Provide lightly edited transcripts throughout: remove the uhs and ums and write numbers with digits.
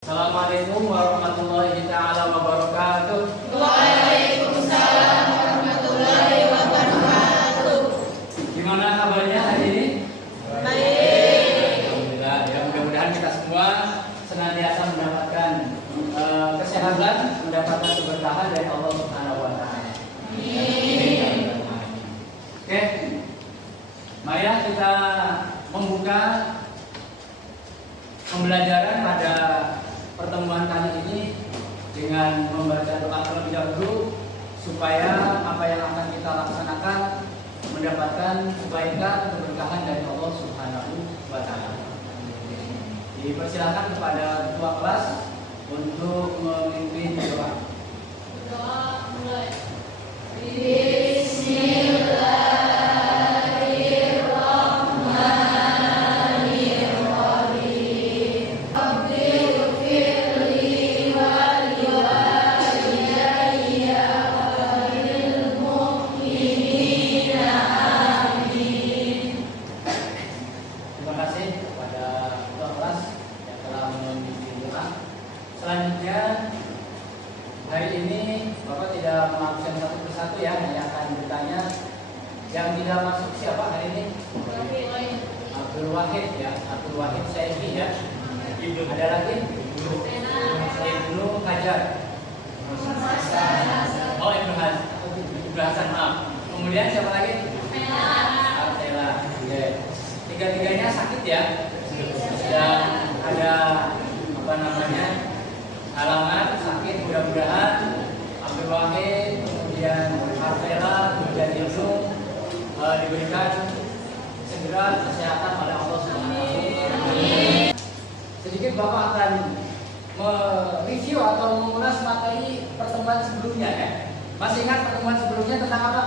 Assalamualaikum warahmatullahi ta'ala wabarakatuh. Waalaikumsalam warahmatullahi wabarakatuh. Gimana kabarnya hari ini? Baik. Alhamdulillah, ya mudah-mudahan kita semua senantiasa mendapatkan kesehatan, mendapatkan keberkahan dari Allah Subhanahu wa taala. Amin. Oke. Mari kita membuka pembelajaran pada pertemuan kali ini dengan membaca doa terlebih dahulu supaya apa yang akan kita laksanakan mendapatkan kebaikan keberkahan dari Allah Subhanahu wa taala. Dipersilakan kepada ketua kelas untuk memimpin doa. Doa mulai. Bismillah. Selanjutnya, hari ini Bapak tidak mengabsen satu persatu ya, hanya akan bertanya. Yang tidak masuk siapa hari ini? Abdul Wahid ya, Abdul Wahid Saiki ya. Ada lagi? Ibnu Hajar. Oh, Ibnu Hasan, maaf. Kemudian siapa lagi? Artela. Tiga-tiganya sakit ya. Sudah ada apa namanya? Halangan sakit, mudah-mudahan Abdul Wahid, kemudian Artela, kemudian Ibnu diberikan segera kesehatan oleh Allah Subhanahu wa taala. Sedikit Bapak akan mereview atau mengulas materi pertemuan sebelumnya ya. Masih ingat pertemuan sebelumnya tentang apa?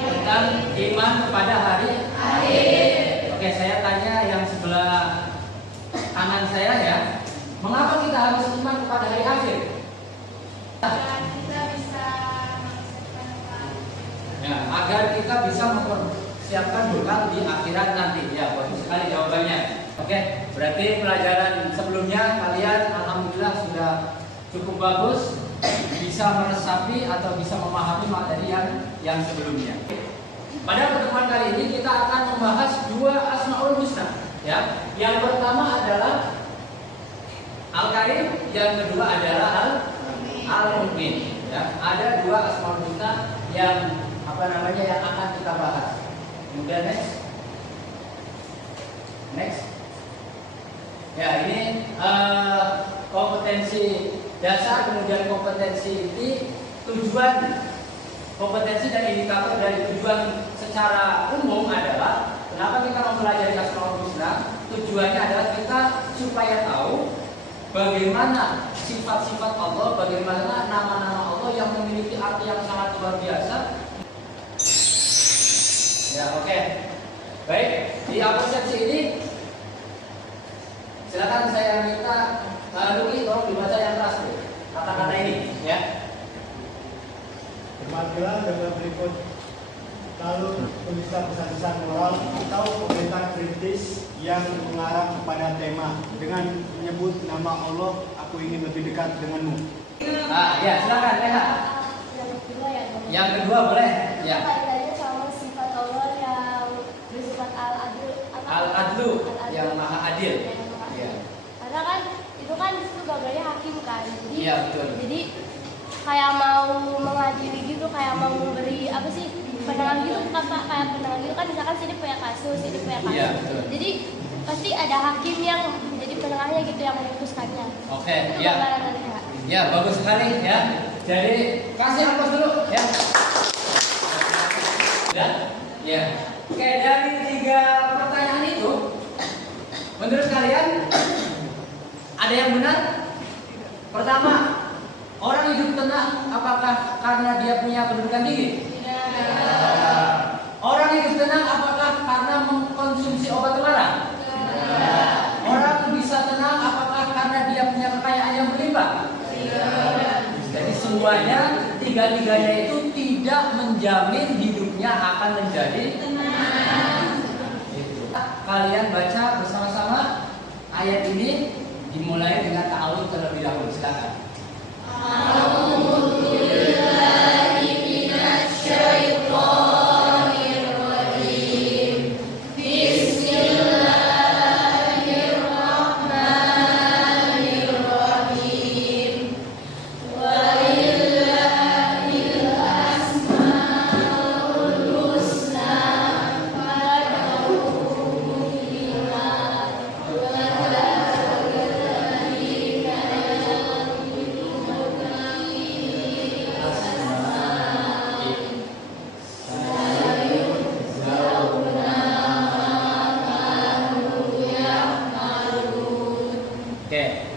Tentang iman kepada hari akhir. Oke, saya tanya yang sebelah kanan saya ya. Mengapa kita harus iman kepada hari akhir? Agar kita bisa mempersiapkan bekal di akhirat nanti. Ya, bagus sekali jawabannya. Oke, berarti pelajaran sebelumnya kalian alhamdulillah sudah cukup bagus, bisa meresapi atau bisa memahami materi yang sebelumnya. Pada pertemuan kali ini kita akan membahas dua Asmaul Husna. Ya, yang pertama adalah Al-Karim, yang kedua adalah Al-Mu'min. Ya, ada dua Asmaul Husna yang yang akan kita bahas. Kemudian next. Ya, ini kompetensi dasar, kemudian kompetensi inti, tujuan kompetensi dan indikator dari tujuan secara umum adalah kenapa kita mempelajari Asmaul Husna? Tujuannya adalah kita supaya tahu bagaimana sifat-sifat Allah, bagaimana nama-nama Allah yang memiliki arti yang sangat luar biasa. Ya, oke. Baik, di absensi ini silakan saya minta Luki tolong dibaca yang keras tuh kata-kata ini ya. Cermatilah dengan berikut, lalu tulislah pesan-pesan moral atau komentar kritis yang mengarah kepada tema dengan menyebut nama Allah. Aku ingin lebih dekat denganmu. Ya, silakan Reha. Yang kedua boleh ya. Al-Adlu yang maha adil. Ya. Karena kan itu kan disitu gambarnya hakim kan. Jadi, iya, betul. Jadi kayak mau mengadili gitu, kayak mau memberi apa sih penenang gitu, kayak penenang gitu kan, misalkan sini punya kasus, sini punya kasus. Iya, betul. Jadi pasti ada hakim yang menjadi penengahnya gitu, yang memutuskannya. Oke, itu ya. Ya, bagus sekali ya. Jadi kasih aplaus dulu ya. Ya. Oke, dari tiga pertanyaan itu, menurut kalian ada yang benar? Pertama, orang hidup tenang apakah karena dia punya kedudukan tinggi? Tidak. Orang hidup tenang apakah karena mengkonsumsi obat terlarang? Tidak. Orang bisa tenang apakah karena dia punya kekayaan yang berlimpah? Tidak. Jadi semuanya, tiga-tiganya itu tidak menjamin hidupnya akan menjadi tenang. Kalian baca bersama-sama ayat ini Dimulai dengan ta'awudz terlebih dahulu. Silakan.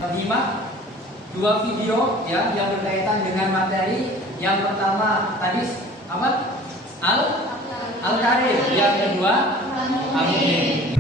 Menyimak dua video ya yang berkaitan dengan materi. Yang pertama tadi apa? Al-Karim. Yang kedua Al-Mu'min.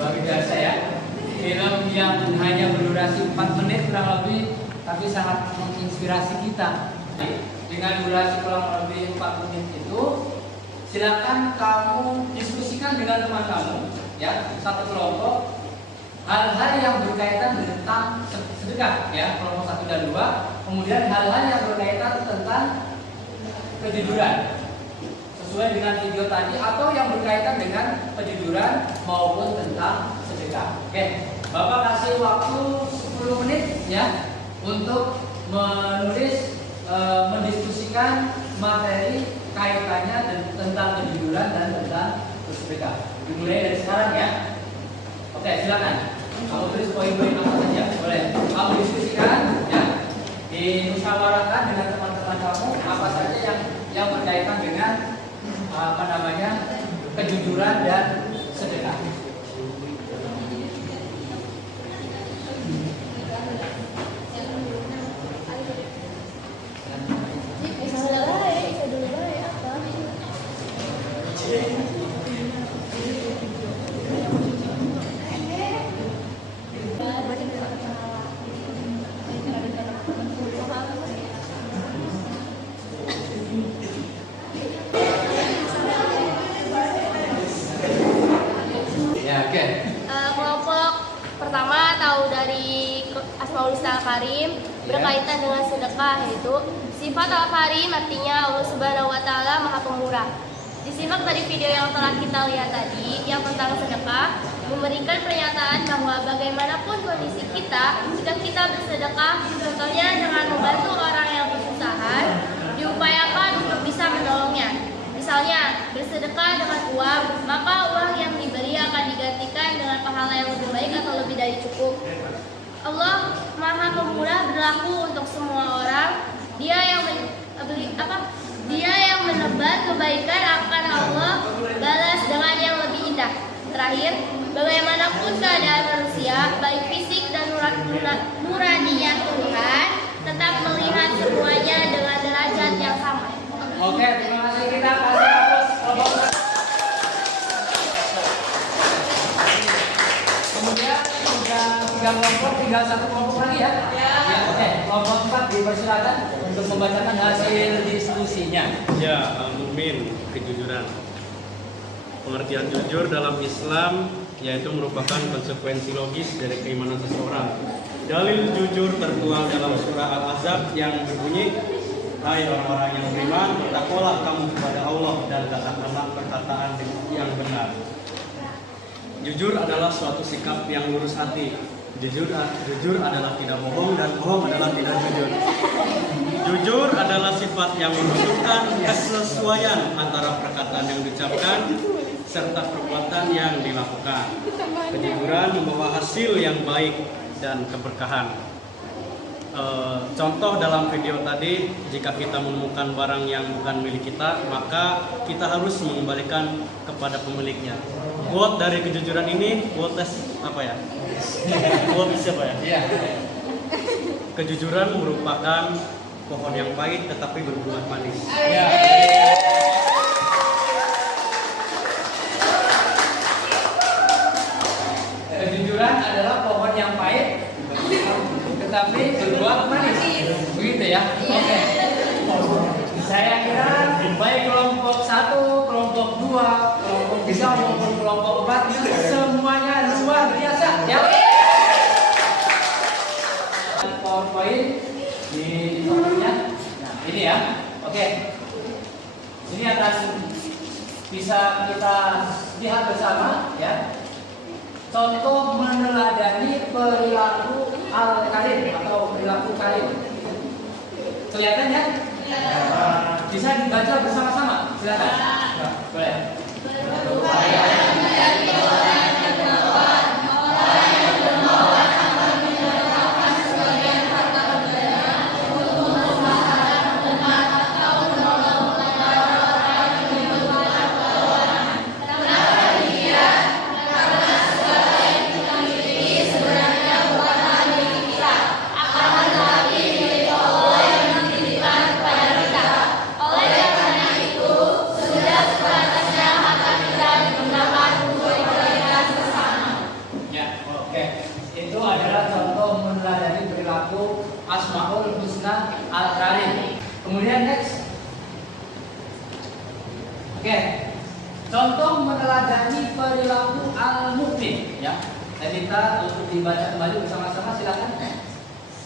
Luar biasa ya. Film yang hanya berdurasi 4 menit kurang lebih, tapi sangat menginspirasi kita. Dengan durasi kurang lebih 4 menit itu, silakan kamu diskusikan dengan teman kamu, ya, satu kelompok, hal-hal yang berkaitan tentang sedekah, ya, kelompok 1 dan 2. Kemudian hal-hal yang berkaitan tentang kejujuran, sesuai dengan video tadi, atau yang berkaitan dengan kejujuran maupun tentang sedekah. Oke, Bapak kasih waktu 10 menit ya untuk menulis, mendiskusikan materi kaitannya tentang kejujuran dan tentang sedekah. Dimulai dari sekarang ya. Oke, silakan. Kamu tulis poin-poin apa saja, boleh. Kamu diskusikan ya, dimusyawarahkan dengan teman-teman kamu apa saja yang berkaitan dengan kejujuran dan sedekah. Maulus Al-Karim berkaitan dengan sedekah, yaitu sifat Al-Karim artinya Allah Subhanahu wa taala Maha Pemurah. Disimak dari video yang telah kita lihat tadi yang tentang sedekah, memberikan pernyataan bahwa bagaimanapun kondisi kita, jika kita bersedekah, contohnya dengan membantu orang yang kesusahan, diupayakan untuk bisa menolongnya. Misalnya, bersedekah dengan uang, maka uang yang diberi akan digantikan dengan pahala yang lebih baik atau lebih dari cukup. Allah Maha Pemurah berlaku untuk semua orang. Dia yang menebar kebaikan akan Allah balas dengan yang lebih indah. Terakhir, bagaimanapun keadaan manusia, baik fisik dan nuraninya Tuhan, tetap melihat semuanya dengan derajat yang sama. Oke, terima kasih, kita kasih aplaus kelompok. Kemudian sudah 3 kelompok, tinggal 1 kelompok lagi ya. Ya, oke. Kelompok 4 dipersilakan untuk membacakan hasil diskusinya. Ya, al-mu'min, kejujuran. Pengertian jujur dalam Islam yaitu merupakan konsekuensi logis dari keimanan seseorang. Dalil jujur tertuang dalam surah Al-Ahzab yang berbunyi, hai orang-orang yang beriman, bertakwalah kamu kepada Allah dan katakanlah perkataan yang benar. Jujur adalah suatu sikap yang lurus hati. Jujur adalah tidak bohong dan bohong adalah tidak jujur. Jujur adalah sifat yang menunjukkan kesesuaian antara perkataan yang diucapkan serta perbuatan yang dilakukan. Kejujuran membawa hasil yang baik dan keberkahan. Contoh dalam video tadi, jika kita menemukan barang yang bukan milik kita, maka kita harus mengembalikan kepada pemiliknya. Quote dari kejujuran ini, quote apa ya? Quote siapa ya? Iya. Kejujuran merupakan pohon yang pahit tetapi berbuah manis. Ya. Kejujuran adalah pohon yang pahit tetapi berbuah manis. Begitu ya? Oke. Saya kira baik kelompok 1, kelompok 2, kelompok 3 maupun kelompok 4 semuanya luar biasa ya. PowerPoint di fotonya. Nah, ini ya. Oke. Ini akan bisa kita lihat bersama ya. Contoh meneladani perilaku al-karim atau perilaku karim. Kelihatan ya? Bisa dibaca bersama-sama. Silakan. Boleh. Asmaul Husna Al-Karim. Kemudian next. Oke. Contoh meneladani perilaku al-mu'min ya. Saya minta untuk dibaca kembali bersama-sama, silakan.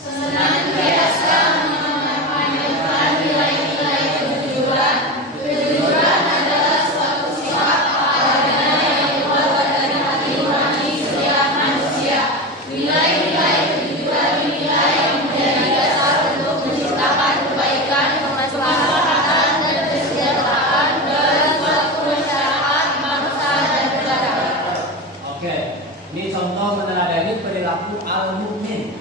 Senantiasa mengedepankan nilai-nilai kejujuran. Kejujuran adalah suatu sifat adanya yang keluar dari hati nurani setiap manusia. Nilai-nilai kejujuran inilah yang menjadi dasar untuk menciptakan kebaikan, kemaslahatan dan kesejahteraan dalam suatu masyarakat, bangsa dan negara. Oke. Ini contoh meneladani perilaku al-mu'min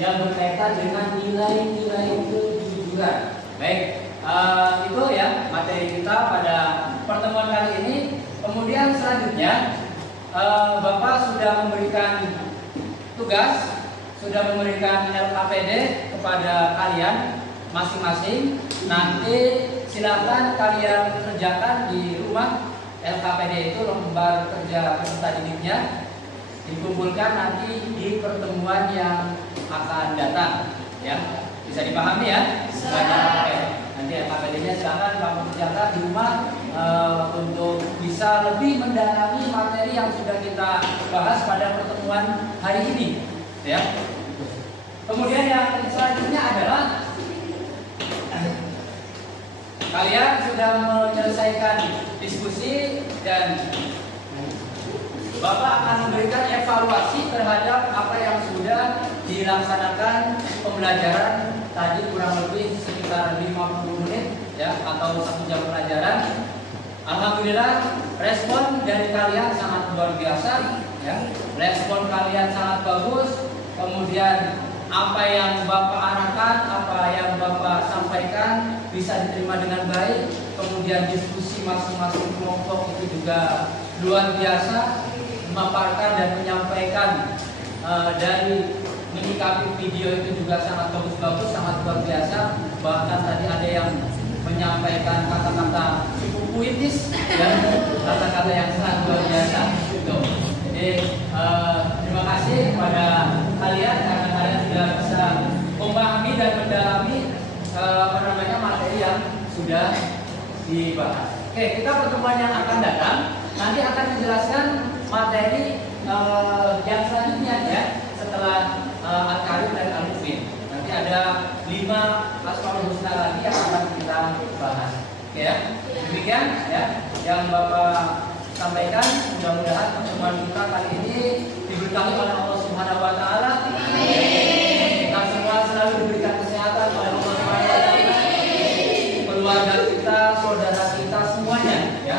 yang berkaitan dengan nilai-nilai kejujuran. Baik, itu ya materi kita pada pertemuan kali ini. Kemudian selanjutnya Bapak sudah memberikan tugas, sudah memberikan LKPD kepada kalian masing-masing. Nanti silakan kalian kerjakan di rumah. LKPD itu lembar kerja peserta didiknya, dikumpulkan nanti di pertemuan yang akan datang ya. Bisa dipahami ya? Nanti LKPD-nya silakan kamu kerjakan di rumah untuk bisa lebih mendalami materi yang sudah kita bahas pada pertemuan hari ini ya. Kemudian yang selanjutnya adalah kalian sudah menyelesaikan diskusi dan Bapak akan memberikan evaluasi terhadap apa yang sudah dilaksanakan pembelajaran tadi, kurang lebih sekitar 50 menit ya, atau 1 jam pelajaran. Alhamdulillah respon dari kalian sangat luar biasa ya. Respon kalian sangat bagus. Kemudian apa yang Bapak arahkan, apa yang Bapak sampaikan bisa diterima dengan baik. Kemudian diskusi masing-masing kelompok itu juga luar biasa, memaparkan dan menyampaikan dari menyikapi video itu juga sangat bagus-bagus, sangat luar biasa. Bahkan tadi ada yang menyampaikan kata-kata cukup puitis dan kata-kata yang sangat luar biasa. Gitu. Jadi terima kasih kepada kalian karena kalian sudah bisa memahami dan mendalami materi yang sudah dibahas. Oke, kita pertemuan yang akan datang nanti akan dijelaskan materi yang selanjutnya ya, setelah Al-Karim dan Al-Mufid. Nanti ada 5 Asmaul Husna lagi yang akan kita bahas. Oke ya. Demikian ya yang Bapak sampaikan. Mudah-mudahan pertemuan kita kali ini diberkahi oleh Allah Subhanahu wa taala. Amin. Kita semua selalu diberikan kesehatan oleh Allah Subhanahu wa taala. Keluarga kita, saudara kita semuanya ya.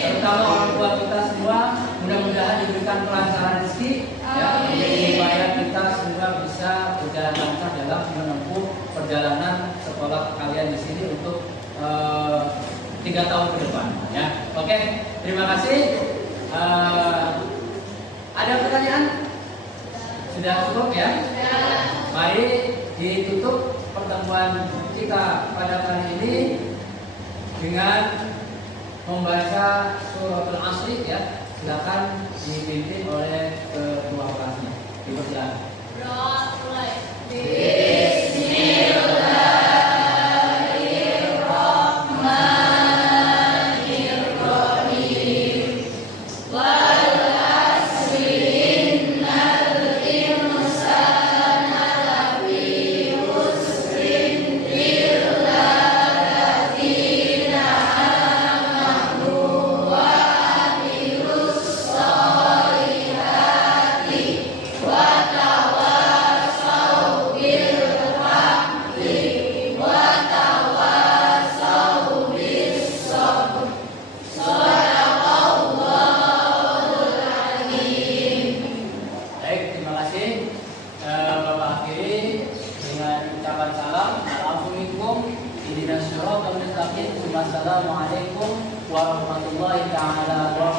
Terutama orang tua kita semua mudah-mudahan diberikan kelancaran rezeki ya, supaya kita semua bisa berjalan lancar dalam menempuh perjalanan sekolah kalian di sini untuk 3 tahun ke depan ya. Oke, terima kasih. Ada pertanyaan? Sudah cukup ya? Mari ditutup pertemuan kita pada kali ini dengan membaca suratul Asri ya. Silakan dipimpin oleh ketua kelasnya. Dipersilakan. Mulai. Wassalamualaikum warahmatullahi taala wabarakatuh.